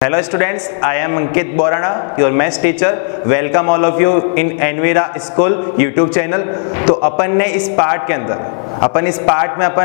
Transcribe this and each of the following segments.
Hello students, I am Ankit Borana, your maths teacher. Welcome all of you in Envira School YouTube channel. तो अपन ने इस part के अंदर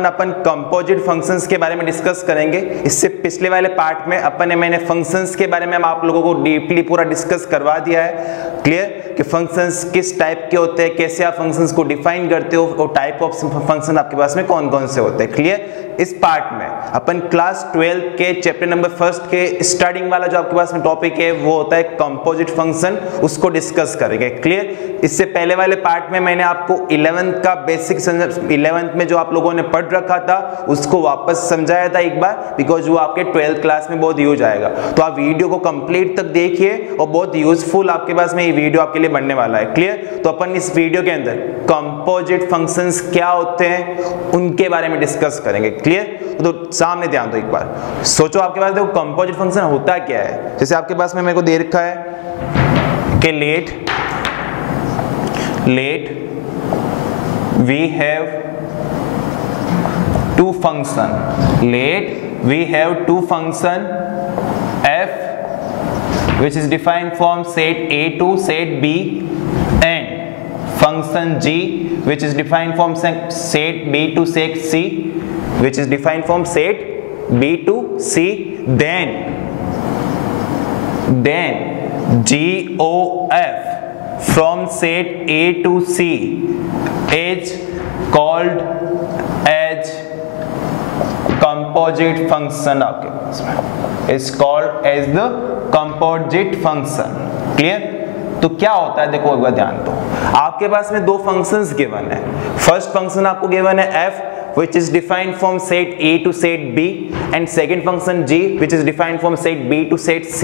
अपन composite functions के बारे में डिस्कस करेंगे। इससे पिछले वाले पार्ट में मैंने फंक्शंस के बारे में आप लोगों को डीपली पूरा डिस्कस करवा दिया है। क्लियर कि फंक्शंस किस टाइप के होते हैं, कैसे आप फंक्शंस को डिफाइन करते हो और टाइप ऑफ फंक्शन आपके पास में कौन कौन से होते हैं। क्लियर, इस पार्ट में अपन क्लास 12 के चैप्टर नंबर 1 के स्टार्टिंग वाला जो आपके पास में टॉपिक है वो होता है कंपोजिट फंक्शन, उसको डिस्कस करेंगे। क्लियर, इससे पहले वाले पार्ट में मैंने आपको 11th का बेसिक 11th में जो आप लोगों ने पढ़ रखा था उसको वापस समझाया था एक बार, बिकॉज वो आपके 12th क्लास में बहुत यूज आएगा। तो आप वीडियो को कंप्लीट तक देखिए और बहुत यूजफुल आपके पास में ये वीडियो आपके लिए बनने वाला है। क्लियर, तो अपन इस वीडियो के अंदर कंपोजिट फंक्शंस क्या होते हैं उनके बारे में डिस्कस करेंगे। क्लियर, तो सामने ध्यान दो, एक बार सोचो आपके पास देखो कंपोजिट फंक्शन होता क्या है। जैसे आपके पास में मेरे को दे रखा है कि let we have two function, let we have two function f which is defined from set A to set B and function g which is defined from set B to set C which is defined from set B to C, then GOF from set A to C is called as composite function. आपके पास में is called as the composite function. Clear, तो क्या होता है देखो एक बार ध्यान दो। आपके पास में दो फंक्शंस गिवन है। फर्स्ट फंक्शन आपको गिवन है f which is defined from set A to set B and second function g which is defined from set B to set C,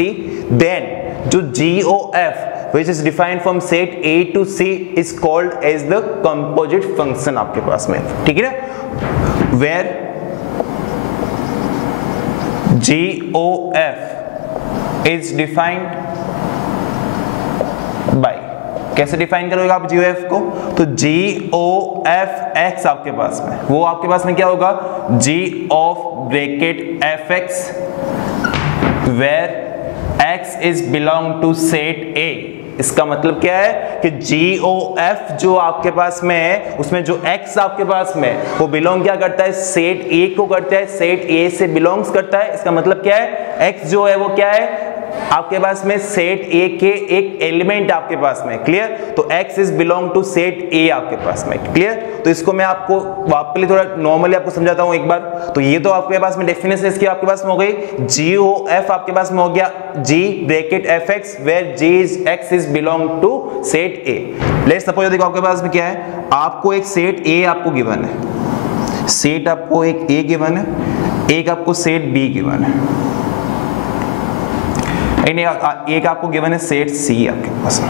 then जो GOF which is defined from set A to C is called as the composite function आपके पास में। ठीक है ना, where GOF is defined by, कैसे define करोगे आप GOF को, तो GOFX आपके पास में वो आपके पास में क्या होगा, G of bracket fx where x is belong to set A। इसका मतलब क्या है कि GOF जो आपके पास में है उसमें जो x आपके पास में वो बिलोंग क्या करता है, सेट A को करता है, सेट A से बिलोंग्स करता है। इसका मतलब क्या है, x जो है वो क्या है आपके पास में सेट A के एक एलिमेंट आपके पास में। क्लियर, तो x is belong to set A आपके पास में। क्लियर, तो इसको मैं आपको वापस थोड़ा नॉर्मली आपको समझाता हूं एक बार। तो ये तो आपके पास में डेफिनेशन इसकी आपके पास में हो गई। GOF आपके पास में हो गया G bracket fx where x is belong to set A। Let's suppose देखो आपके पास में क्या है, आपको एक सेट A आपको गिवन है, सेट आपको एक A गिवन है, एक आपको सेट B गिवन है, एक आपको गिवन है सेट C आपके पास में।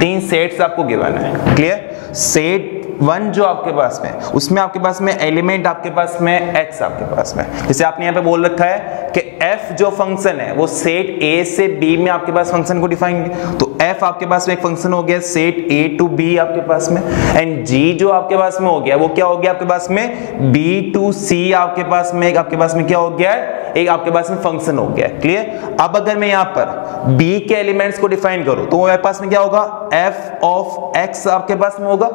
तीन सेट्स आपको गिवन है। क्लियर, सेट 1 जो आपके पास में उसमें आपके पास में एलिमेंट आपके पास में x आपके पास में, जैसे आपने यहाँ पे बोल रखा है कि f जो फंक्शन है वो सेट A से B में आपके पास फंक्शन को डिफाइन, तो f आपके पास में एक फंक्शन हो गया सेट A to B आपके पास में, एंड g जो आपके पास में हो गया वो क्या हो गया आपके पास में B to C आपके पास में, एक आपके पास में क्या हो गया है, एक आपके पास में फंक्शन हो गया। क्लियर, अब अगर मैं यहाँ पर B के एलिमेंट्स को डिफाइन करूं तो मेरे पास में क्या होगा, f of x आपके पास में होगा,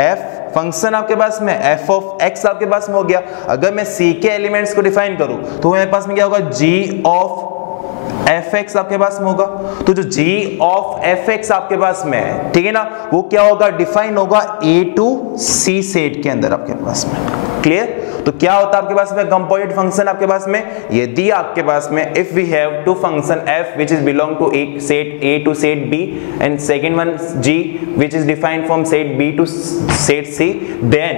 f फंक्शन आपके पास में f of x आपके पास में हो गया। अगर मैं C के एलिमेंट्स को डिफाइन करूं तो मेरे पास में क्या होगा, g of fx आपके पास में होगा। तो जो g of fx आपके पास में है, ठीक है ना, वो क्या होगा, डिफाइन होगा A to C सेट के अंदर आपके पास में। क्लियर, तो क्या होता है आपके पास में कंपोजिट फंक्शन आपके पास में, यदि आपके पास में if we have two function f which is belong to set A to set B and second one g which is defined from set B to set C, then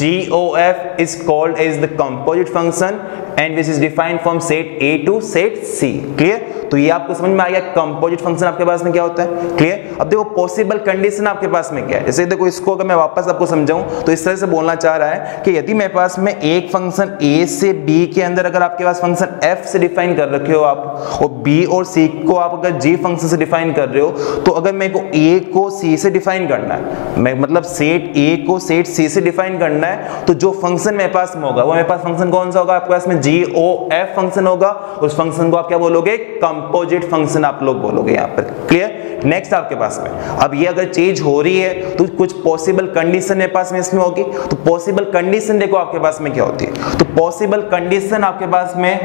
GOF is called as the composite function and which is defined from set A to set C। Clear, तो ये आपको समझ में आ गया composite function आपके पास में क्या होता है। क्लियर, अब देखो पॉसिबल कंडीशन आपके पास में क्या है। जैसे देखो इसको अगर मैं वापस आपको समझाऊं तो इस तरह से बोलना चाह रहा है कि यदि यदि मेरे पास में एक फंक्शन a से b के अंदर अगर आपके पास फंक्शन f से डिफाइन कर रखे हो आप, और b और c को आप अगर g फंक्शन से डिफाइन कर रहे हो, तो अगर मेरे को a को c से डिफाइन करना है, मैं मतलब सेट a को सेट c से डिफाइन करना है, तो जो फंक्शन मेरे पास में होगा वो मेरे पास फंक्शन कौन सा होगा, आपके पास में GOF फंक्शन होगा। उस फंक्शन को आप क्या बोलोगे, कंपोजिट फंक्शन आप लोग बोलोगे यहाँ पर। क्लियर। नेक्स्ट आपके पास में अब ये अगर चेंज हो रही है तो कुछ पॉसिबल कंडीशन मेरे पास में इसमें होगी। तो पॉसिबल कंडीशन देखो आपके पास में क्या होती है, तो पॉसिबल कंडीशन आपके पास में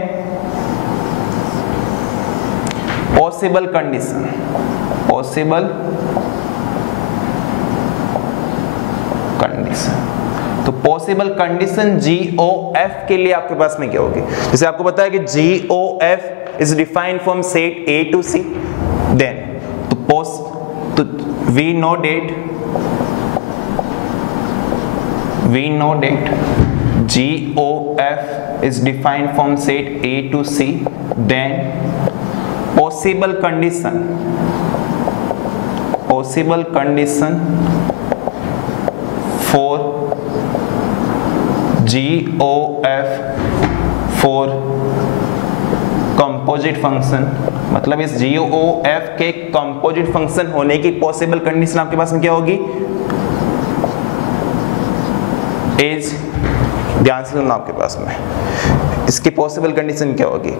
पॉसिबल कंडीशन तो पॉसिबल कंडीशन GOF के लिए आपके पास में क्या होगी, जैसे आपको पता है कि GOF is defined from set A to C, then तो we know that GOF is defined from set A to C, then possible condition for GOF for composite function, मतलब इस GOF के कंपोजिट फंक्शन होने की possible condition आपके पास में क्या होगी, इज, ध्यान से सुनना आपके पास में इसकी पॉसिबल कंडीशन क्या होगी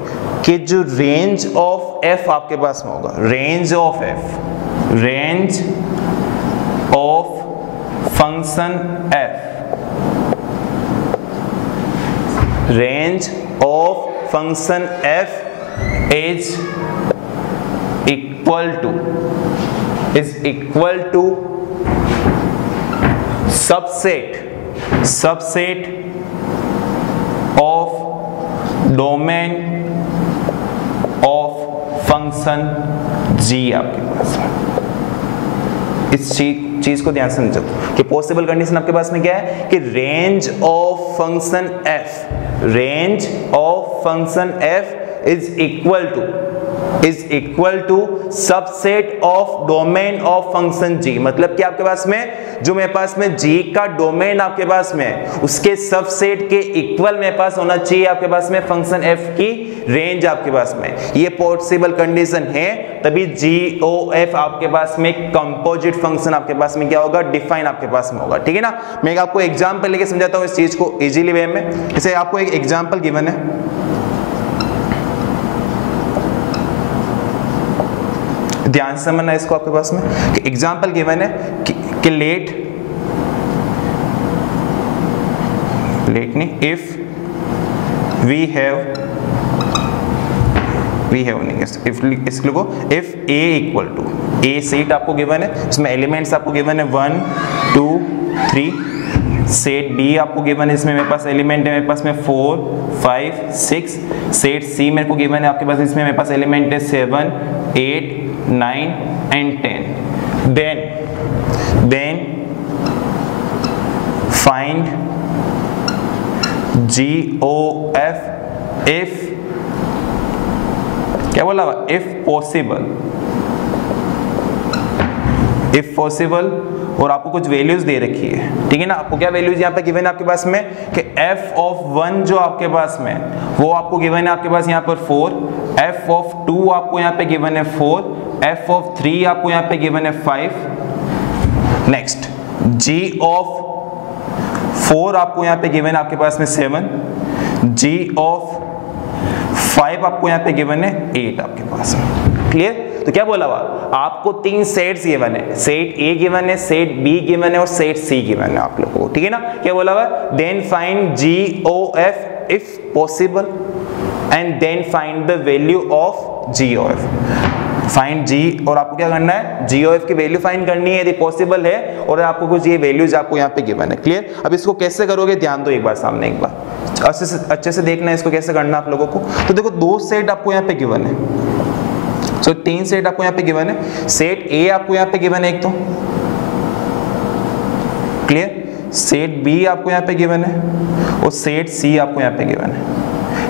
कि जो रेंज ऑफ f आपके पास में होगा, range of function f is equal to subset of domain of function g आपके पास में। इस चीज को ध्यान से समझो कि पॉसिबल कंडीशन आपके पास में क्या है कि range of function f is equal to subset of domain of function g, मतलब कि आपके पास में जो मेरे पास में g का डोमेन आपके पास में उसके सबसेट के इक्वल मेरे पास होना चाहिए आपके पास में फंक्शन f की रेंज आपके पास में। ये पॉसिबल कंडीशन है, तभी GOF आपके पास में कंपोजिट फंक्शन आपके पास में क्या होगा, डिफाइन आपके पास में होगा। ठीक है ना। मैं आपको एग्जांपल लेके समझाता हूँ इस चीज को इजीली वे में। जैसे आपको एक एग्जांपल गिवन है, ध्यान से समझना इसको आपके पास में कि एग्जांपल गिवन है कि लेट नहीं, इफ वी हैव नहीं, इफ लिखो if a equal to a set आपको गिवन है, इसमें एलिमेंट्स आपको गिवन है 1 2 3, सेट B आपको गिवन है, इसमें मेरे पास एलिमेंट है मेरे पास में 4 5 6, सेट C मेरे को गिवन है आपके पास, इसमें मेरे पास एलिमेंट है 7 8 9 and 10, then find GOF if, क्या बोला हुआ, if possible, और आपको कुछ वैल्यूज दे रखी है। ठीक है ना। आपको क्या वैल्यूज यहाँ पे गिवन है आपके पास में कि f of 1 जो आपके पास में वो आपको गिवन है आपके पास यहाँ पर 4, f of 2 आपको यहाँ पे गिवन है 4, f of 3 आपको यहाँ पे गिवन है 5, नेक्स्ट g of 4 आपको यहाँ पे गिवन है आपके पास में 7, g of 5 आपको यहाँ पे गिवन है 8 आपके पास में। क्लियर। तो क्या बोला हुआ, आपको 3 सेट्स गिवन है, सेट A गिवन है, सेट B गिवन है और सेट C गिवन है आप लोगों को। ठीक है ना। क्या बोला हुआ, then find GOF if possible and then find the value of GOF। Find G, और आपको क्या करना है, GOF की वैल्यू फाइंड करनी है यदि पॉसिबल है, और आपको कुछ ये वैल्यूज आपको यहाँ पे गिवन है। क्लियर। अब इसको कैसे करोगे, ध्यान दो एक बार सामने, एक बार अच्छे से देखना है इसको कैसे करना आप लोगों को। तो देखो 2 सेट आपको यहाँ पे गिवन है, सो 3 सेट आपको यहाँ पे गिवन है। सेट A आपको यहाँ पे गिवन है एक तो, क्लियर। सेट B आपको यहाँ पे गिवन है और सेट C आपको यहाँ पे गिवन है।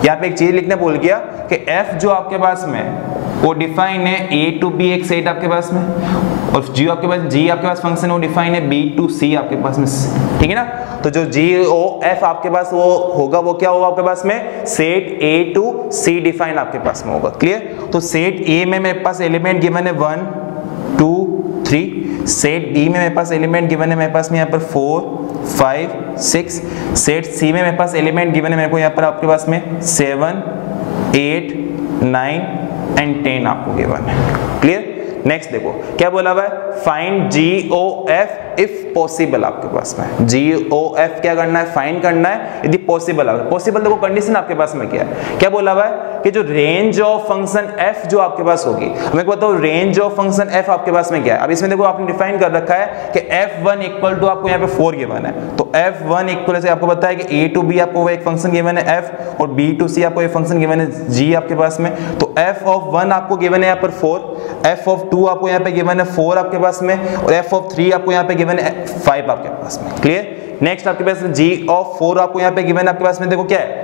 यहाँ पे एक चीज लिखने भूल गया कि F जो आपके पास में वो डिफाइन है A to B एक सेट आपके पास में, और जी आपके पास फंक्शन वो डिफाइन है बी टू सी आपके पास में, ठीक है ना। तो जो जी ओ एफ आपके पास वो होगा, वो क्या होगा आपके पास में, set A to C define आपके पास में होगा। क्लियर। तो सेट ए में मेरे पास एलिमेंट गिवन है 1 2 3, सेट बी में मेरे पास एलिमेंट गिवन है मेरे पास में यहाँ पर 4 5 6, सेट सी में मेरे पास एलिमेंट गिवन है मेरे को यहाँ पर आपके पास में 7 8 9 एंड 10 आपको गिवन है। क्लियर। नेक्स्ट देखो क्या बोला हुआ है, find G O F if possible. आपके पास में जी ओ एफ क्या करना है, फाइंड करना है यदि पॉसिबल है। पॉसिबल देखो कंडीशन आपके पास में क्या है, क्या बोला हुआ है कि जो रेंज ऑफ फंक्शन एफ जो आपके पास होगी, हमें बताओ रेंज ऑफ फंक्शन एफ आपके पास में क्या है। अब इसमें देखो आपने डिफाइन कर रखा है कि f1 इक्वल टू आपको यहाँ पे 4 गिवन है, तो f1 इक्वल से आपको बताया कि a टू b आपको एक फंक्शन गिवन है f और b टू c आपको एक फंक्शन गिवन है g आपके पास में। तो f ऑफ 1 आपको गिवन है यहाँ पर 4, f ऑफ 2 आपको यहाँ पे गिवन है 4 आपके पास में, और f ऑफ 3 आपको यहाँ पे गिवन है 5 आपके पास में। क्लियर। नेक्स्ट आपके पास g ऑफ 4 आपको यहाँ पे गिवन है आपके पास में, देखो क्या है,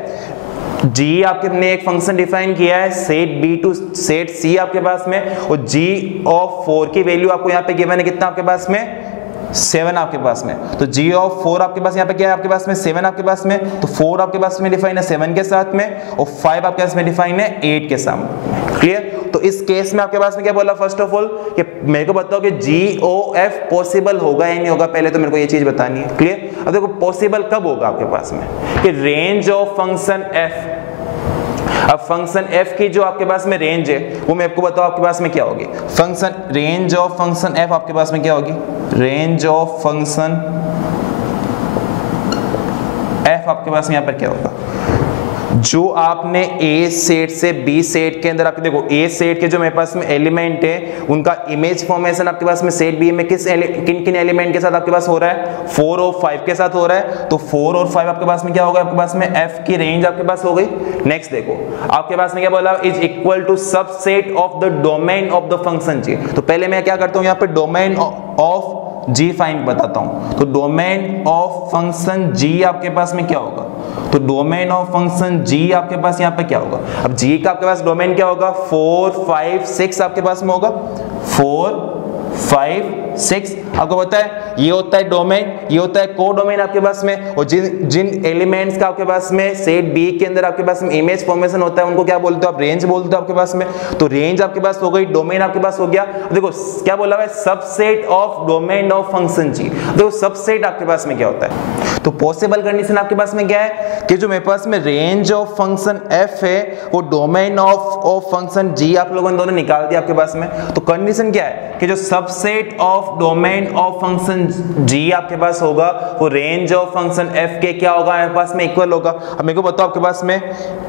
g आपके ने एक फंक्शन डिफाइन किया है set b to set c आपके पास में, और g ऑफ 4 की वैल्यू आपको यहाँ पे गिवन है कितना आपके पास में, 7 आपके पास में। तो g ऑफ 4 आपके पास यहाँ पे क्या है आपके पास में 7 आपके पास में, तो 4 आपके पास में डिफाइन है 7 के साथ में, और 5 आपके पास में डिफाइन है 8 के साथ। क्लियर। तो इस केस में आपके पास में क्या बोला, फर्स्ट ऑफ ऑल कि मेरे को बताओ कि जी ओ एफ पॉसिबल होगा या नहीं होगा, पहले तो मेरे को ये चीज बतानी है। क्लियर। अब देखो पॉसिबल कब होगा आपके पास में कि रेंज ऑफ फंक्शन एफ, अब फंक्शन f की जो आपके पास में रेंज है वो मैं आपको बताओ आपके पास में क्या होगी, function range of function f आपके पास में क्या होगी, रेंज ऑफ फंक्शन f आपके पास में यहाँ पर क्या होगा, जो आपने A सेट से B सेट के अंदर आपके देखो A सेट के जो मेरे पास में एलिमेंट है उनका इमेज फॉर्मेशन आपके पास में सेट B में किन किन एलिमेंट के साथ आपके पास हो रहा है, 4 और 5 के साथ हो रहा है। तो 4 और 5 आपके पास में क्या होगा, आपके पास में F की रेंज आपके पास हो गई। नेक्स्ट देखो आपके पास में क्या बोला, is equal to subset of the domain of the function G। तो पहले मैं क्या करता हूँ यहाँ पे डोमेन ऑफ G फाइंड बताता हूँ। तो डोमेन ऑफ फंक्शन G आपके पास में क्या होगा, तो डोमेन ऑफ फंक्शन G आपके पास यहाँ पे क्या होगा, अब G का आपके पास डोमेन क्या होगा, 4 5 6 आपके पास में होगा, 4 5 6 आपको पता है ये होता है डोमेन, ये होता है को डोमेन आपके पास में। और जिन एलिमेंट्स का आपके पास में सेट बी के अंदर आपके पास में इमेज फॉर्मेशन होता है उनको क्या बोलते हो आप, रेंज बोलते हो आपके पास में। तो रेंज आपके पास हो गई, डोमेन आपके पास हो गया। देखो क्या बोला हुआ है, subset of domain of function G. देखो सबसेट आपके पास में क्या होता है, तो पॉसिबल कंडीशन आपके पास में क्या है कि जो मेरे पास में रेंज ऑफ फंक्शन एफ है वो डोमेन ऑफ फंक्शन जी आप लोगों ने दोनों निकाल दिया आपके पास में। तो कंडीशन क्या है कि जो subset of domain of function G आपके पास होगा वो रेंज ऑफ फंक्शन एफ के क्या होगा मेरे पास में, इक्वल होगा। अब मेरे को बताओ आपके पास में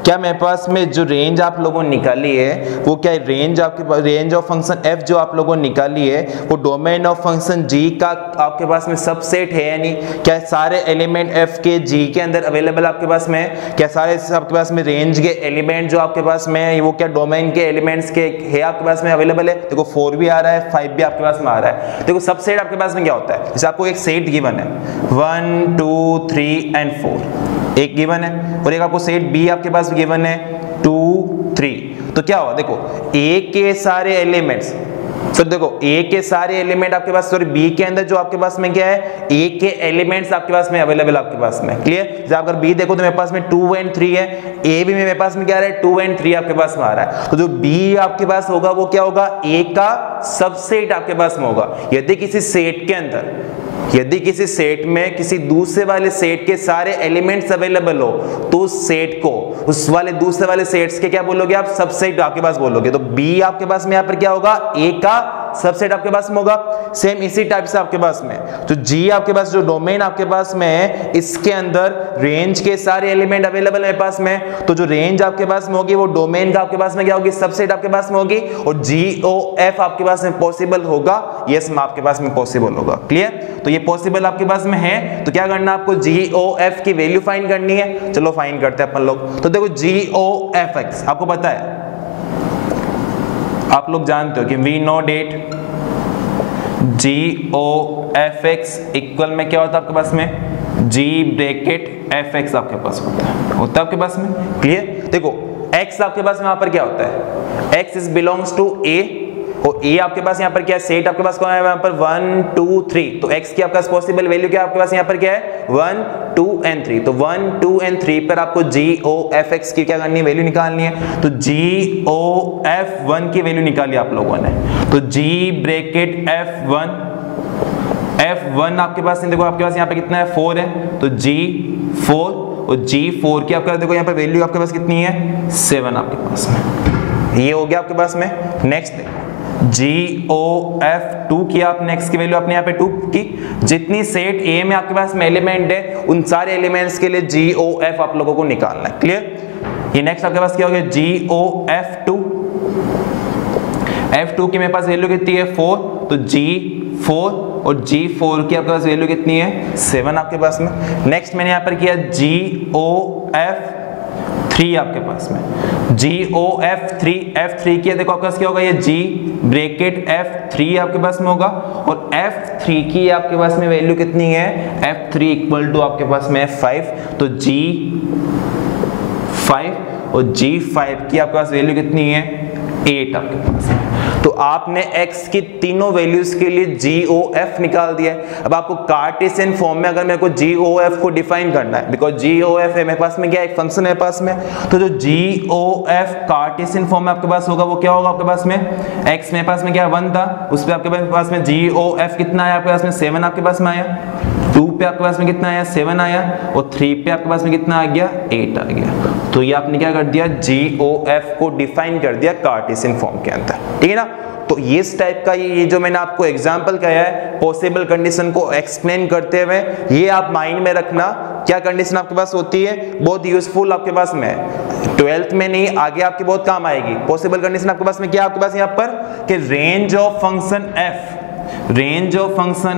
क्या, मेरे पास में जो रेंज आप लोगों ने निकाली है वो क्या है, रेंज आपके पास रेंज ऑफ फंक्शन एफ जो आप लोगों ने निकाली है वो डोमेन ऑफ फंक्शन जी का आपके पास में सबसेट है, यानी क्या सारे एलिमेंट एफ के जी के अंदर अवेलेबल आपके पास में, क्या सारे आपके पास में रेंज के एलिमेंट जो आपके पास में वो क्या डोमेन के एलिमेंट्स के है आपके पास में अवेलेबल है। देखो 4 भी आ रहा है 5 भी आपके पास में आ रहा है। देखो सबसेट आपके पास में क्या होता है, जैसे आपको एक सेट गिवन है 1 2 3 एंड 4 एक गिवन है, और एक आपको सेट बी आपके पास गिवन है 2 3। तो क्या हुआ, देखो ए के सारे एलिमेंट्स, तो देखो ए के सारे एलिमेंट आपके पास, सॉरी बी के अंदर जो आपके पास में क्या है, ए के एलिमेंट्स आपके पास में अवेलेबल आपके पास में। क्लियर। जब अगर बी देखो तो मेरे पास में 2 एंड 3 है, ए भी मेरे पास में क्या आ रहा है 2 एंड 3 आपके पास में आ रहा है। तो जो बी आपके पास होगा वो क्या होगा, ए का सबसेट आपके पास में होगा। यदि किसी सेट के अंदर, यदि किसी सेट में किसी दूसरे वाले सेट के सारे एलिमेंट्स अवेलेबल हो तो उस सेट को उस वाले दूसरे वाले सेट्स के क्या बोलोगे आप, सबसेट आपके पास बोलोगे। तो बी आपके पास में यहाँ पर क्या होगा, ए का सबसेट आपके पास में होगा। सेम इसी टाइप से आपके पास में तो जी आपके पास जो डोमेन आपके पास में है इसके अंदर रेंज के सारे एलिमेंट अवेलेबल है मेरे पास में, तो जो रेंज आपके पास में होगी वो डोमेन का आपके पास में क्या होगी, सबसेट आपके पास में होगी। और जी ओ एफ आपके पास में पॉसिबल होगा, यस में आपके पास में पॉसिबल होगा। क्लियर। तो ये पॉसिबल आपके पास में है, तो क्या करना है आपको, जी ओ एफ की वैल्यू फाइंड करनी है। चलो फाइंड करते हैं अपन लोग। तो देखो जी ओ एफ एक्स आपको पता है, आप लोग जानते हो कि we know that G O F X equal में क्या होता है आपके पास में, जी ब्रैकेट एफ एक्स आपके पास होता है आपके पास में। क्लियर। देखो x आपके पास में वहां पर क्या होता है, x is belongs to a और ए आपके पास यहाँ पर क्या है, सेट आपके पास कौन है यहाँ पर 1 2 3, तो x की आपके पास पॉसिबल वैल्यू क्या आपके पास यहाँ पर क्या है 1 2 एंड 3, तो 1 2 एंड 3 पर आपको GOF की क्या करनी है, वैल्यू निकालनी है। तो GOF1 की वैल्यू निकाली आप लोगों ने, तो G ब्रैकेट F1 आपके पास देखो आपके पास यहाँ पे कितना है 4 है, तो G4 और G4 की आपका देखो यहाँ पर वैल्यू आपके पास कितनी है 7 आपके पास में, ये हो गया आपके पास में। नेक्स्ट GOF2 की आप नेक्स्ट की वैल्यू आपने यहाँ पे 2 की, जितनी सेट A में आपके पास में एलिमेंट है उन सारे एलिमेंट्स के लिए GOF आप लोगों को निकालना है, क्लियर। ये नेक्स्ट आपके पास क्या हो गया GOF2, F2 की मेरे पास वैल्यू कितनी है 4, तो G4 और G4 की आपके पास वैल्यू कितनी है 7 आपके पास में। नेक्स्ट मैंने यहाँ पर किया GOF3 आपके पास में, F3 की देखो आपके पास क्या होगा, ये G ब्रैकेट F3 आपके पास में होगा, और F3 की आपके पास में वैल्यू कितनी है F3 इक्वल टू आपके पास में 5, तो G5 और G5 की आपके पास वैल्यू कितनी है 8 आपके पास है। तो आपने x की तीनों वैल्यूज के लिए GOF निकाल दिया है। अब आपको कार्टेशियन फॉर्म में अगर मेरे को GOF को डिफाइन करना है, बिकॉज GOF है मेरे पास में क्या एक फंक्शन है पास में, तो जो GOF कार्टेशियन फॉर्म में आपके पास होगा वो क्या होगा आपके पास में, x मेरे पास में क्या 1 था, उस पर आपके पास में GOF कितना आया आपके पास में 7 आपके पास में आया, 2 पे आपके पास में कितना आया 7 आया, और 3 पे आपके पास में कितना आ गया 8 आ गया। तो ये आपने क्या कर दिया GOF को डिफाइन कर दिया कार्टेशियन फॉर्म के अंदर, ठीक है ना। तो ये इस टाइप का ये जो मैंने आपको एग्जांपल कहा है पॉसिबल कंडीशन को एक्सप्लेन करते हुए, ये आप माइंड में रखना क्या कंडीशन आपके पास होती है, बहुत यूजफुल आपके पास में 12th में नहीं आगे आपके बहुत काम आएगी। पॉसिबल कंडीशन आपके पास में क्या आपके पास यहाँ पर कि range of function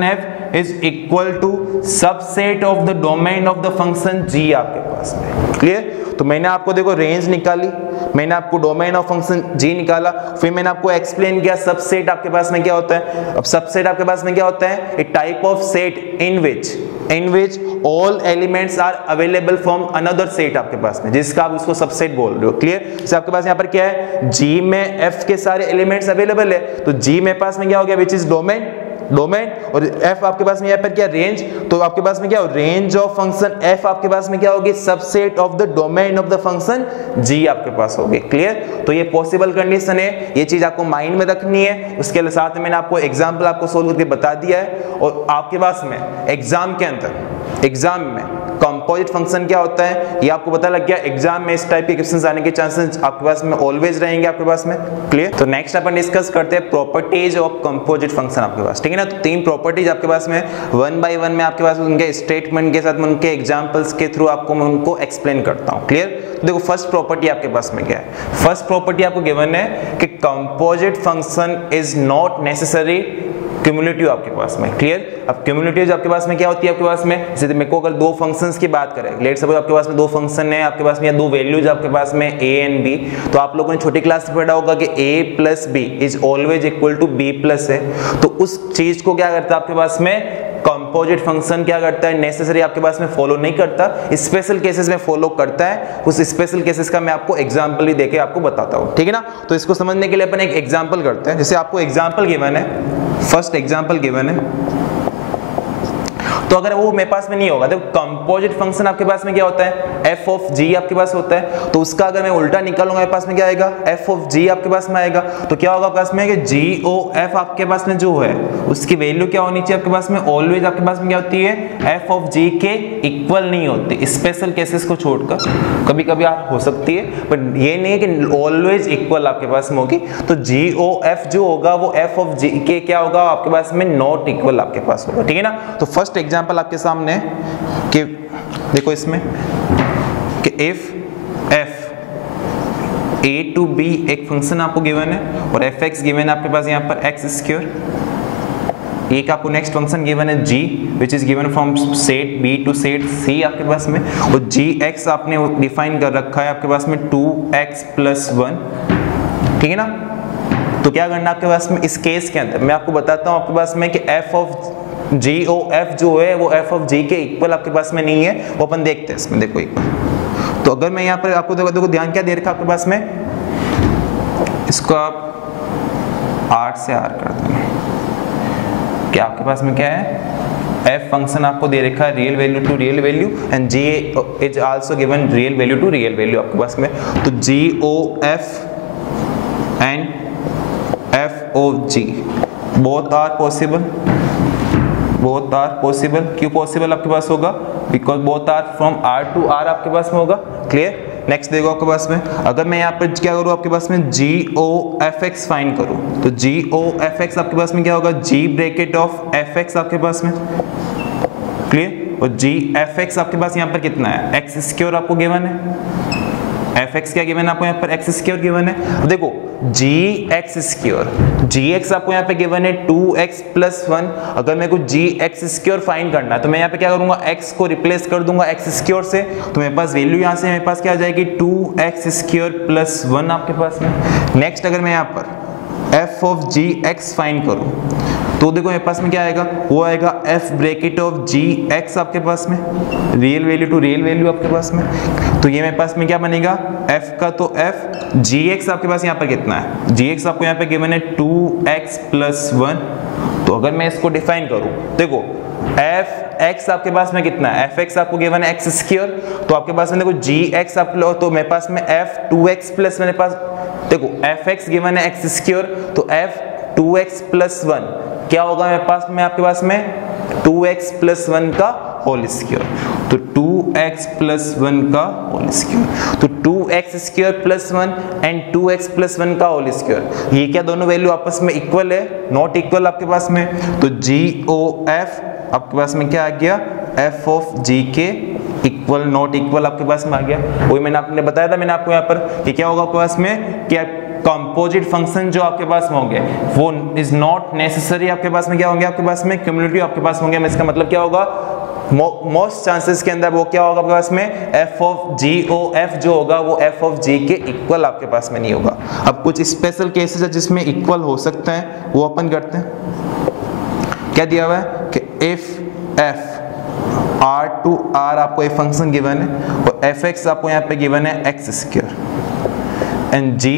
f is equal to subset of the domain of the function g आपके पास में, क्लियर। तो मैंने आपको देखो रेंज निकाली, मैंने आपको डोमेन ऑफ फंक्शन g निकाला, फिर मैंने आपको एक्सप्लेन किया सबसेट आपके पास में क्या होता है। अब सबसेट आपके पास में क्या होता है, a type of set in which all elements are available from another set आपके पास में, जिसका आप उसको सबसेट बोल रहे हो, क्लियर। जैसे आपके पास यहाँ पर क्या है g में f के सारे एलिमेंट्स अवेलेबल है, तो g मेरे पास में क्या हो गया विच इज डोमेन, और f आपके पास में यहाँ पर क्या रेंज, तो आपके पास में क्या हो रेंज ऑफ फंक्शन f आपके पास में क्या होगी subset of the domain of the function g आपके पास होगी, क्लियर। तो ये पॉसिबल कंडीशन है, ये चीज आपको माइंड में रखनी है। उसके साथ में मैंने आपको एग्जांपल आपको सोल्व करके बता दिया है, और आपके पास में एग्जाम में कंपोजिट फंक्शन क्या होता है ये आपको पता लग गया। एग्जाम में इस टाइप के क्वेश्चंस आने के चांसेस आपके पास में ऑलवेज रहेंगे आपके पास में, क्लियर। तो नेक्स्ट अपन डिस्कस करते हैं प्रॉपर्टीज ऑफ कंपोजिट फंक्शन आपके पास, ठीक है ना। तो 3 प्रॉपर्टीज आपके पास में 1 बाय 1 में आपके पास उनके स्टेटमेंट के साथ में उनके एग्जांपल्स के थ्रू आपको मैं उनको एक्सप्लेन करता हूं, क्लियर। देखो फर्स्ट प्रॉपर्टी आपके पास में क्या है, फर्स्ट प्रॉपर्टी आपको गिवन है कि composite function is not necessary cumulative आपके पास में, क्लियर। अब क्यूमुलेटिव आपके पास में क्या होती है आपके पास में, जैसे मेरे को अगर 2 फंक्शंस की बात करें, लेट सपोज आपके पास में 2 फंक्शन है आपके पास में, या 2 वैल्यूज आपके पास में a एंड b, तो आप लोगों ने छोटी क्लास में पढ़ा होगा कि a plus b is always equal to b plus है। तो उस चीज को क्या करता है आपके पास में कंपोजिट फंक्शन क्या करता है, नेसेसरी आपके पास में फॉलो नहीं करता, स्पेशल केसेस में फॉलो करता है। उस स्पेशल केसेस का मैं आपको एग्जांपल भी देके आपको बताता हूं, ठीक है ना। तो इसको समझने के लिए अपन एक एग्जांपल करते हैं। जैसे आपको एग्जांपल गिवन है, फर्स्ट एग्जांपल गिवन है, तो अगर वो मेरे पास में नहीं होगा, तो कंपोजिट फंक्शन आपके पास में क्या होता है f ऑफ g आपके पास होता है, तो उसका अगर मैं उल्टा निकालूंगा मेरे पास में क्या आएगा f ऑफ g आपके पास में आएगा। तो क्या होगा आपके पास में कि GOF आपके पास में जो है उसकी वैल्यू क्या होनी चाहिए आपके पास में, ऑलवेज आपके पास में क्या होती है f ऑफ g के इक्वल नहीं होती, स्पेशल केसेस को छोड़कर कभी कभी हो सकती है, बट ये नहीं है कि ऑलवेज इक्वल आपके पास में होगी। तो GOF जो होगा वो f ऑफ g के क्या होगा आपके पास में नॉट इक्वल आपके पास होगा, ठीक है ना। तो फर्स्ट एग्जांपल आपके सामने कि देखो इसमें कि if f a to b एक फंक्शन आपको गिवन है और fx गिवन है आपके पास यहाँ पर x स्क्वायर, एक आपको नेक्स्ट फंक्शन गिवन है g which is given from set b to set c आपके पास में, और gx आपने डिफाइन कर रखा है आपके पास में 2x + 1, ठीक है ना। तो क्या करना आपके पास में इस केस के अंदर मैं आपको बताता हूँ आपके पास में कि f ऑफ GOF जो है वो f ऑफ g के इक्वल आपके पास में नहीं है, वो अपन देखते हैं इसमें। देखो एक तो अगर मैं यहाँ पर आपको देखो ध्यान क्या दे रखा आपके पास में, इसको आप R से R कर देना। क्या आपके पास में क्या है, f फंक्शन आपको दे रखा है real value to real value and g is also given real value to real value आपके पास में। तो GOF and FOG both are possible, both are possible. क्यों पॉसिबल आपके पास होगा, because both are from R to R आपके पास में होगा। क्लियर। नेक्स्ट देखो आपके पास में, अगर मैं यहाँ पर क्या करूँ आपके पास में GOFX फाइंड करूँ, तो GOFX आपके पास में क्या होगा, G ब्रैकेट ऑफ FX आपके पास में। क्लियर। और GFX आपके पास यहाँ पर कितना है, x स्क्वायर आपको गिवन है, fx क्या गिवन है आपको यहाँ पर, x स्क्वायर गिवन है। अब देखो gx स्क्वायर, gx आपको यहाँ पे गिवन है 2x + 1। अगर मेरे को gx स्क्वायर फाइंड करना है तो मैं यहाँ पे क्या करूंगा, x को रिप्लेस कर दूंगा x स्क्वायर से, तो मेरे पास वैल्यू यहाँ से मेरे पास क्या आ जाएगी 2x स्क्वायर + 1 आपके पास में। नेक्स्ट अगर मैं यहाँ पर f ऑफ gx फाइंड करूं तो देखो मेरे पास में क्या आएगा, वो आएगा f ब्रैकेट ऑफ gx आपके पास में, real value to real value आपके पास में। तो ये मेरे पास में क्या बनेगा f का, तो f gx आपके पास यहाँ पर कितना है, gx आपको यहाँ पे गिवन है 2x + 1। तो अगर मैं इसको डिफाइन करूं, देखो fx आपके पास में कितना है, fx आपको गिवन है x स्क्वायर, तो आपके पास में देखो gx आप लो तो मेरे पास में f 2x + मेरे पास देखो fx गिवन है x स्क्वायर, तो f 2x + 1 क्या होगा मेरे पास में, आपके पास में 2x + 1 का होल स्क्वायर, तो 2x + 1 का होल स्क्वायर, तो 2x स्क्वायर + 1 एंड 2x + 1 का होल स्क्वायर, ये क्या दोनों वैल्यू आपस में इक्वल है, नॉट इक्वल आपके पास में। तो GOF आपके पास में क्या आ गया, f ऑफ g के इक्वल नॉट इक्वल आपके पास में आ गया। वही मैंने आपने बताया था मैंने आपको यहाँ पर कि क्या होगा आपके पास में, क्या कंपोजिट फंक्शन जो आपके पास में होंगे वो इज नॉट नेसेसरी आपके पास में क्या होंगे, आपके पास में क्यूमुलेटिव आपके पास होंगे। इसका मतलब क्या होगा, मोस्ट चांसेस के अंदर वो क्या होगा आपके पास में, f ऑफ GOF जो होगा वो f ऑफ g के इक्वल आपके पास में नहीं होगा। अब कुछ स्पेशल केसेस है जिसमें इक्वल हो सकता है, वो अपन करते हैं। क्या दिया हुआ है कि if f R to R आपको एक फंक्शन गिवन है और fx आपको यहाँ पे गिवन है x square and g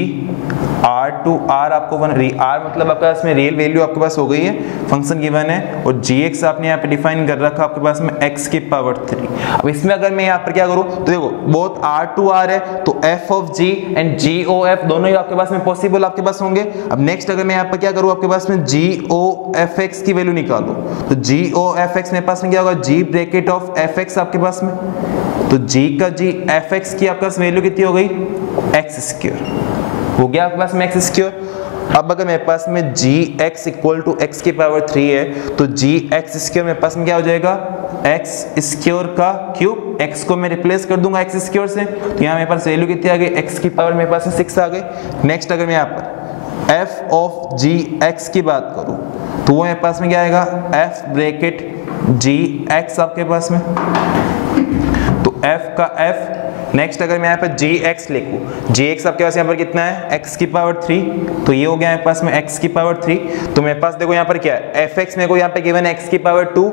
R to R आपको R मतलब आपके पास में रियल वैल्यू आपके पास हो गई है, फंक्शन गिवन है और gx आपने यहाँ पे डिफाइन कर रखा आपके पास में x की पावर 3। अब इसमें अगर मैं यहाँ पर क्या करूँ तो देखो बोथ R टू R है तो f of g and GOF दोनों ही आपके पास में पॉसिबल आपके पास होंगे। अब नेक्स्ट अगर मैं यहाँ पर क्या करूँ आपके पास में GOFX की वैल्यू निकालूं तो GOFX मेरे पास में क्या होगा, G ब्रैकेट ऑफ fx आपके पास में, तो g का g fx की आपके पास वैल्यू कितनी हो गई, x स्क्वायर हो गया आपके पास में x स्क्वायर। अब अगर मेरे पास में gx इक्वल टू x की पावर 3 है तो gx स्क्वायर मेरे पास में क्या हो जाएगा, x स्क्वायर का क्यूब, x को मैं रिप्लेस कर दूंगा x स्क्वायर से, तो यहाँ मेरे पास वैल्यू कितनी आ गई, x की पावर मेरे पास में 6 आ गई। नेक्स्ट अगर मैं यहाँ पर f ऑफ gx की बात करूँ तो वो मेरे पास में क्या आएगा, f ब्रैकेट gx आपके पास में, तो f का f। नेक्स्ट अगर मैं यहाँ पर gx लिखूँ, gx आपके पास यहाँ पर कितना है, x की पावर 3, तो ये हो गया मेरे पास में x की पावर 3। तो मेरे पास देखो यहाँ पर क्या है, fx मेरे को यहाँ पे गिवन है x की पावर 2,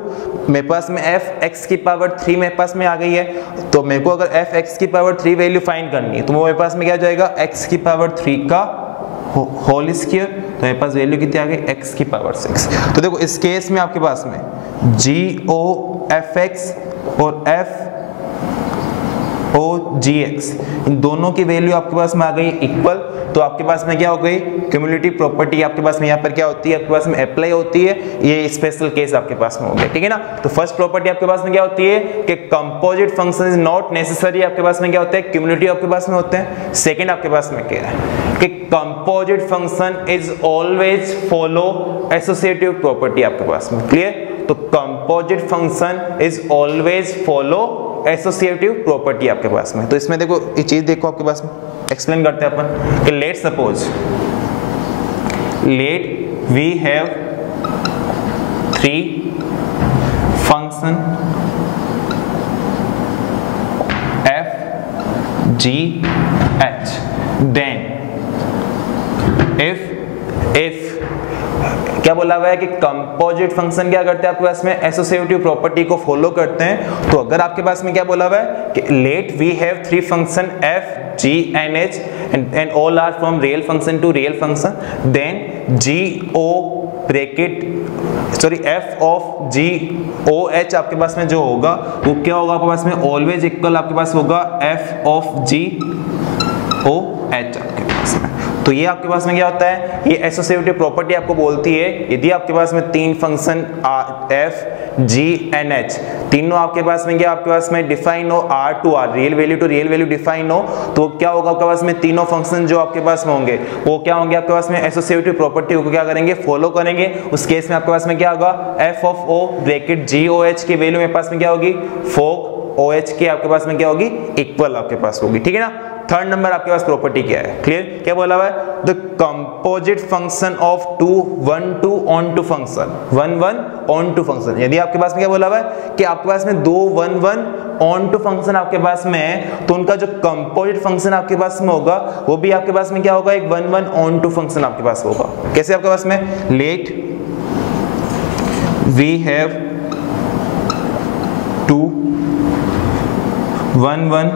मेरे पास में f x की पावर 3 मेरे पास में आ गई है। तो मेरे को अगर f x की पावर 3 वैल्यू फाइंड करनी है तो वो मेरे पास में क्या हो जाएगा, x की पावर 3 का होल स्क्वायर, तो मेरे पास वैल्यू कितनी आ गई, x की पावर 6। तो देखो इस केस में आपके पास में GOFX और FOGX इन दोनों की वैल्यू आपके पास में आ गई इक्वल, तो आपके पास में क्या हो गई, क्यूमुलेटिव प्रॉपर्टी आपके पास में यहाँ पर क्या होती है, आपके पास में अप्लाई होती है, ये स्पेशल केस आपके पास में हो गया, ठीक है ना। तो फर्स्ट प्रॉपर्टी आपके पास में क्या होती है कि composite function is not necessary, आपके पास में क्या होता है, क्यूमुलेटिव आपके पास में होते हैं। सेकंड आपके पास में क्या है कि composite function is always follow associative property आपके पास में, क्लियर। तो composite function is always follow associative property आपके पास में। तो इसमें देखो ये चीज देखो आपके पास में, एक्सप्लेन करते हैं अपन कि let suppose let we have 3 function f g h, then if क्या बोला हुआ है कि कंपोजिट फंक्शन क्या करते हैं आपके पास में, एसोसिएटिव प्रॉपर्टी को फॉलो करते हैं। तो अगर आपके पास में क्या बोला हुआ है कि let we have 3 function f g and h and all are from real function to real function, then G O bracket sorry F of G O H आपके पास में जो होगा वो क्या होगा आपके पास में, ऑलवेज इक्वल आपके पास होगा F of G O H आपके पास में। तो ये आपके पास में क्या होता है, ये एसोसिएटिव प्रॉपर्टी आपको बोलती है यदि आपके पास में तीन function F G and H तीनों आपके पास में क्या आपके पास में डिफाइन हो, R to R real value to real value define हो, तो क्या होगा आपके पास में तीनों फंक्शन जो आपके पास में होंगे वो क्या होंगे आपके पास में एसोसिएटिव प्रॉपर्टी को क्या करेंगे, फॉलो करेंगे। उस केस में आपके पास में क्या होगा, F of O bracket G O H की वैल्यू मेरे पास में क्या होगी, फोक ओ एच की आपके पास में क्या होगी, इक्वल आपके पास होगी। ठीक है ना। थर्ड नंबर आपके पास प्रॉपर्टी क्या है, क्लियर, क्या बोला हुआ है, the composite function of two one to onto function, one one onto function. यदि आपके पास में क्या बोला हुआ है कि आपके पास में दो one one onto function आपके पास में है, तो उनका जो कंपोजिट फंक्शन आपके पास में होगा वो भी आपके पास में क्या होगा, एक one one onto function आपके पास होगा। कैसे आपके पास में, let we have two one one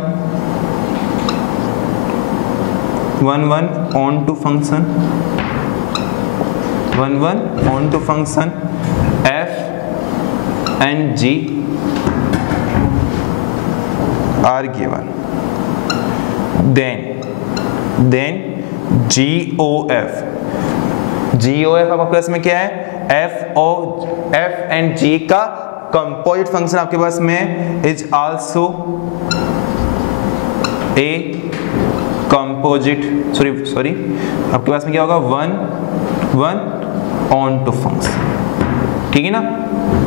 onto function, one one onto function f and g are given, then GOF आपके पास में क्या है, f and g का कंपोजिट फंक्शन आपके पास में is also a composite sorry आपके पास में क्या होगा, one one onto function. ठीक है ना।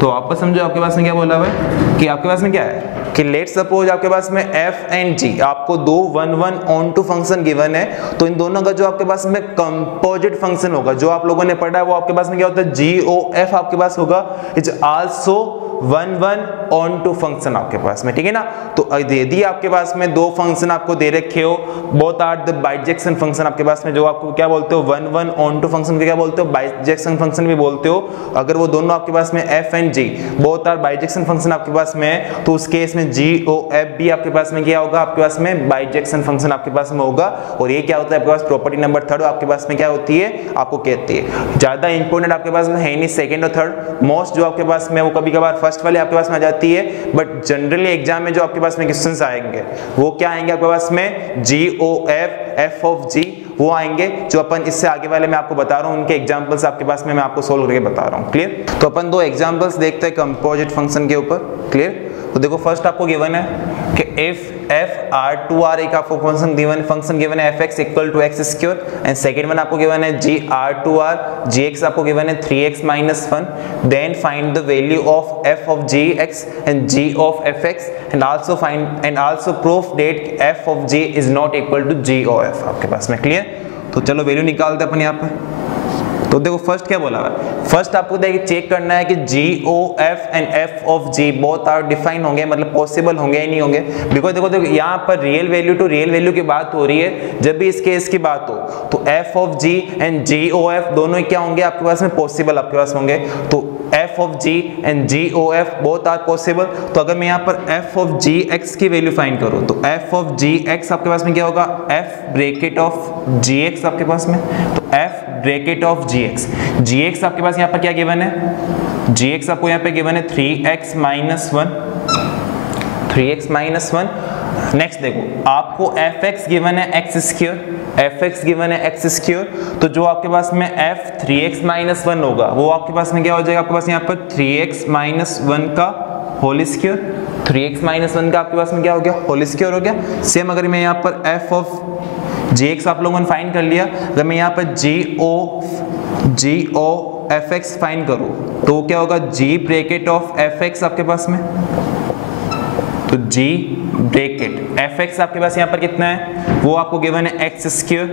तो आपको समझो आपके पास में क्या बोला हुआ है कि आपके पास में क्या है कि लेट सपोज आपके पास में f एंड g आपको दो one one onto function given है, तो इन दोनों का जो आपके पास में कंपोजिट फंक्शन होगा जो आप लोगों ने पढ़ा है वो आपके पास में क्या होता है, GOF आपके पास होगा is also one one onto function आपके पास में। ठीक है ना। तो यदि आपके पास में दो फंक्शन आपको दे रखे हो, both are the bijection function आपके पास में, जो आपको क्या बोलते हो, one one onto function को क्या बोलते हो, बाइजेक्शन फंक्शन भी बोलते हो। अगर वो दोनों आपके पास में f and g both are bijection function आपके पास में है, तो उस केस में GOF भी आपके पास में क्या होगा, आपके पास में बाइजेक्शन फंक्शन आपके पास में होगा। और ये क्या होता है आपके पास, प्रॉपर्टी नंबर थर्ड आपके पास में क्या होती है, आपको कहती है। ज्यादा इंपॉर्टेंट आपके पास में है नहीं सेकंड और थर्ड, मोस्ट जो आपके पास में वो कभी कभार फर्स्ट वाले आपके पास में आ जाती है, बट जनरली एग्जाम में जो आपके पास में क्वेश्चंस आएंगे वो क्या आएंगे आपके पास में, GOF f ऑफ g वो आएंगे। जो अपन इससे आगे वाले मैं आपको बता रहा हूं उनके एग्जांपल्स आपके पास में मैं आपको सोल्व करके बता रहा हूं। क्लियर। तो अपन दो एग्जांपल्स देखते हैं कंपोजिट फंक्शन के ऊपर। क्लियर। तो देखो फर्स्ट आपको गिवन है कि if f r to r एक आपको फंक्शन गिवन है fx equal to x square, and second one आपको गिवन है g r to r gx आपको गिवन है 3x minus 1, then find the value of f of gx and g of fx and also proof that f of g is not equal to g of f आपके पास में। Clear. तो चलो value निकालते हैं अपन यहाँ पर। तो देखो फर्स्ट क्या बोला है, फर्स्ट आपको देखिए चेक करना है कि GOF and f of g both are define होंगे, मतलब पॉसिबल होंगे या नहीं होंगे। बिकॉज देखो यहाँ पर real value to real value की बात हो रही है, जब भी इस केस की बात हो तो f of g and GOF दोनों क्या होंगे आपके पास में, पॉसिबल आपके पास होंगे। तो f of g and GOF both are possible. तो अगर मैं यहाँ पर f ऑफ gx की वैल्यू फाइंड करूँ तो f ऑफ gx आपके पास में क्या होगा, f ब्रैकेट ऑफ gx आपके पास में, तो f ब्रैकेट ऑफ gx आपके पास यहाँ पर क्या गिवन है, gx आपको यहाँ पे गिवन है 3x माइनस 1। नेक्स्ट देखो आपको fx गिवन है x स्क्वायर, तो जो आपके पास में f 3x माइनस 1 होगा वो आपके पास में क्या हो जाएगा, आपके पास यहाँ पर 3x माइनस 1 का होल स्क्वायर, 3x माइनस 1 का आपके पास में क्या हो गया, होल स्क्वायर हो गया। सेम अगर मैं यहाँ पर f ऑफ gx आप लोगों ने फाइंड कर लिया, अगर मैं यहाँ पर g o fx फाइंड करूँ तो क्या होगा, g ब्रैकेट ऑफ fx आपके पास में, तो g ब्रैकेट fx आपके पास यहाँ पर कितना है, वो आपको गिवन है x स्क्वायर।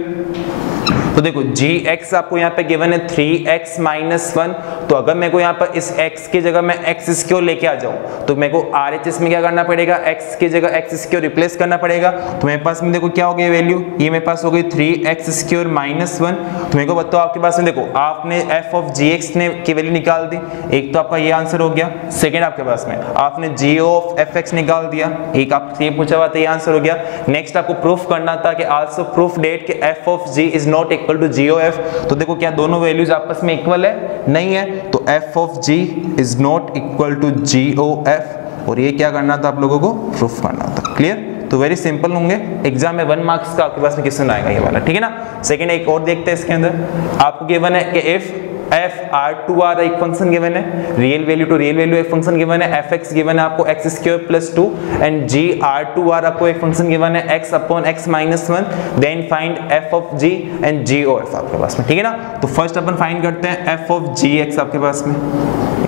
तो देखो gx आपको यहाँ पे गिवन है 3x माइनस 1, तो अगर मेरे को यहाँ पर इस x की जगह मैं x स्क्वायर लेके आ जाऊँ तो मेरे को RHS में क्या करना पड़ेगा, x की जगह x स्क्वायर रिप्लेस करना पड़ेगा। तो मेरे पास में देखो क्या हो गई वैल्यू, ये मेरे पास हो गई 3x स्क्वायर माइनस 1। तो मेरे को बताओ आपके पास में देखो आपने f ऑफ gx ने की वैल्यू निकाल दी, एक तो आपका ये आंसर हो गया। सेकेंड आपके पास में आपने g ऑफ fx निकाल दिया, एक आपसे ये पूछा हुआ था, ये आंसर हो गया। नेक्स्ट आपको प्रूफ करना था कि आल्सो प्रूफ डेट कि f of g is not equal to G O F. तो देखो क्या दोनों वैल्यूज आपस में इक्वल है? नहीं है, तो F of G is not equal to G O F. और ये क्या करना था आप लोगों को? प्रूफ करना था। क्लियर? तो वेरी सिंपल होंगे, एग्जाम में 1 मार्क्स का आपके पास में क्वेश्चन आएगा ये वाला, ठीक है ना। सेकंड एक और देखते हैं इसके अंदर, आपको गिवन है कि if F R to R एक फंक्शन गिवन है, real value to real value एक फंक्शन गिवन है, एफ एक्स गिवन है आपको X square plus 2 and G R to R आपको एक फंक्शन गिवन है X upon X minus 1, then find F of G and G O F आपके पास में, ठीक है ना। तो फर्स्ट अपन फाइंड करते हैं एफ ऑफ जी एक्स आपके पास में,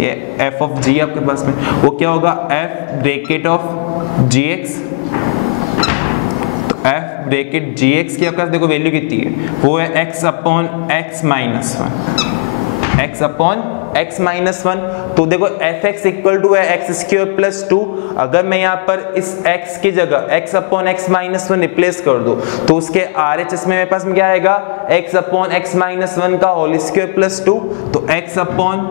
ये एफ ऑफ जी आपके पास में वो क्या होगा? F bracket of G X, F bracket G X की आपके पास देखो वैल्यू कितनी है, वो है X upon X minus 1, x upon x minus 1। तो देखो एफ एक्स इक्वल टू है एक्स स्क्वायर प्लस 2। अगर मैं यहाँ पर इस x की जगह x upon X minus 1 replace कर दूं तो उसके RHS में मेरे पास में क्या आएगा? x अपॉन एक्स माइनस 1 का होल स्क्वायर प्लस 2। तो x अपॉन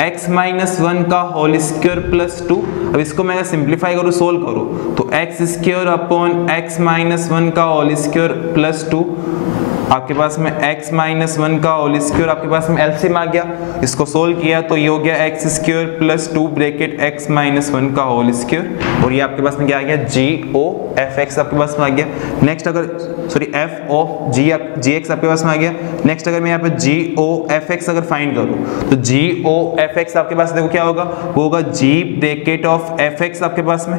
x माइनस 1 का होल स्क्वायर प्लस 2। अब इसको मैं सिंप्लीफाई करूँ, सोल्व करूँ तो x square upon x minus 1 का होल स्क्वायर प्लस 2, आपके पास में x माइनस 1 का होल स्क्वायर आपके पास में एलसीएम आ गया। इसको सोल्व किया तो ये हो गया x square plus 2 bracket x minus 1 का होल स्क्वायर, और ये आपके पास में क्या आ गया? जी ओ एफ एक्स आपके पास में आ गया। नेक्स्ट अगर sorry F of G X आपके पास में आ गया। नेक्स्ट अगर मैं यहाँ पे जी ओ एफ एक्स अगर फाइंड करूँ तो जी ओ एफ एक्स आपके पास देखो क्या होगा? वो होगा जी ब्रैकेट ऑफ एफ एक्स आपके पास में,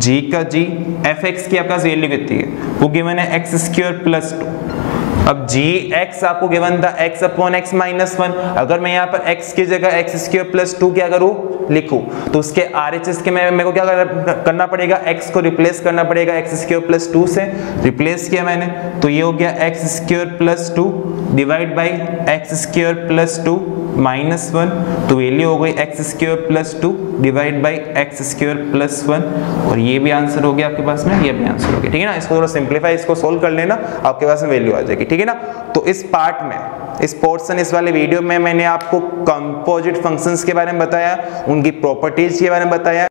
g का g एफ एक्स की आपका वैल्यू कितनी है? वो गिवन है एक्स स्क्वायर प्लस 2। अब जी एक्स आपको गिवन था x अपॉन एक्स माइनस 1। अगर मैं यहाँ पर x की जगह एक्स स्क्वायर प्लस 2 क्या करूँ? लिखूँ तो उसके RHS के मेरे को क्या करना पड़ेगा? x को रिप्लेस करना पड़ेगा एक्स स्क्वायर प्लस 2 से। रिप्लेस किया मैंने तो ये हो गया x square plus 2 divide by x square plus 2 minus 1। तो वैल्यू हो गई x square plus 2 divide by x square plus 1, और ये भी आंसर हो गया आपके पास में, ये भी आंसर हो गया, ठीक है ना। इसको थोड़ा सिंप्लीफाई, इसको सोल्व कर लेना, आपके पास में वैल्यू आ जाएगी, ठीक है ना। तो इस पार्ट में, इस पोर्शन, इस वाले वीडियो में मैंने आपको कंपोजिट फंक्शंस के बारे में बताया, उनकी प्रॉपर्टीज के बारे में बताया।